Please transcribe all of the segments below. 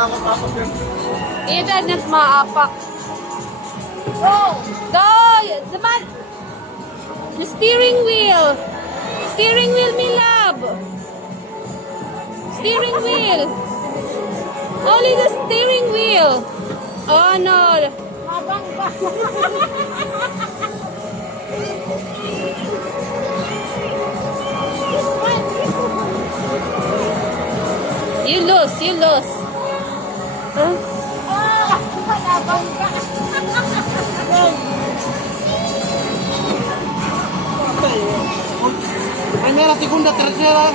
Either not maapak. Go! Go! Dapat! The steering wheel! Steering wheel, me love! Steering wheel! Only the steering wheel! Oh no! You lose, you lose. Huh? Primera, segunda, tercera.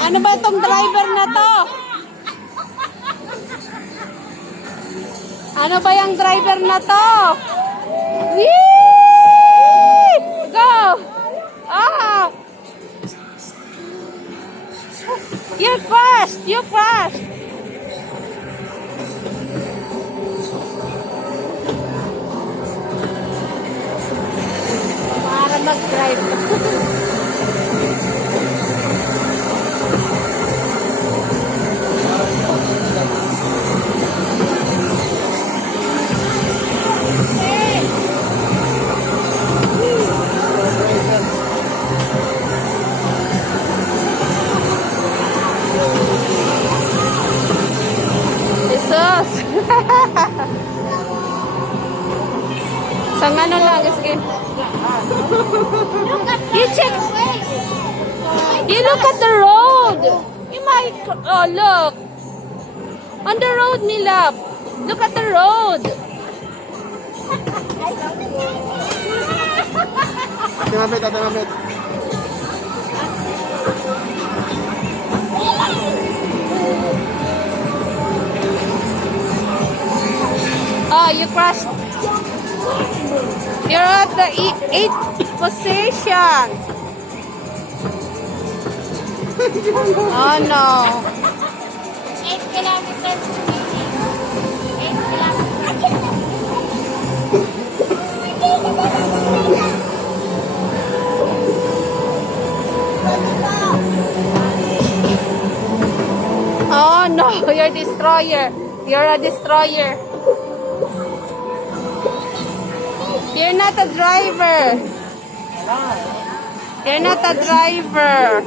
Ano ba itong driver na to? Ano ba yung driver na to? Whee! Go! Ah! You crashed! You crashed! Para mag-drive. Jesus! Sang ano lang, sige. You check. You look at the road. You might. Oh, look. On the road, me love. Look at the road. Ate Mabet, Ate Mabet. Oh, you crashed. You're at the 8th position. Oh no. 8 kilometers. 8 kilometers. Oh no, you're a destroyer. You're a destroyer. You're not a driver. You're not a driver.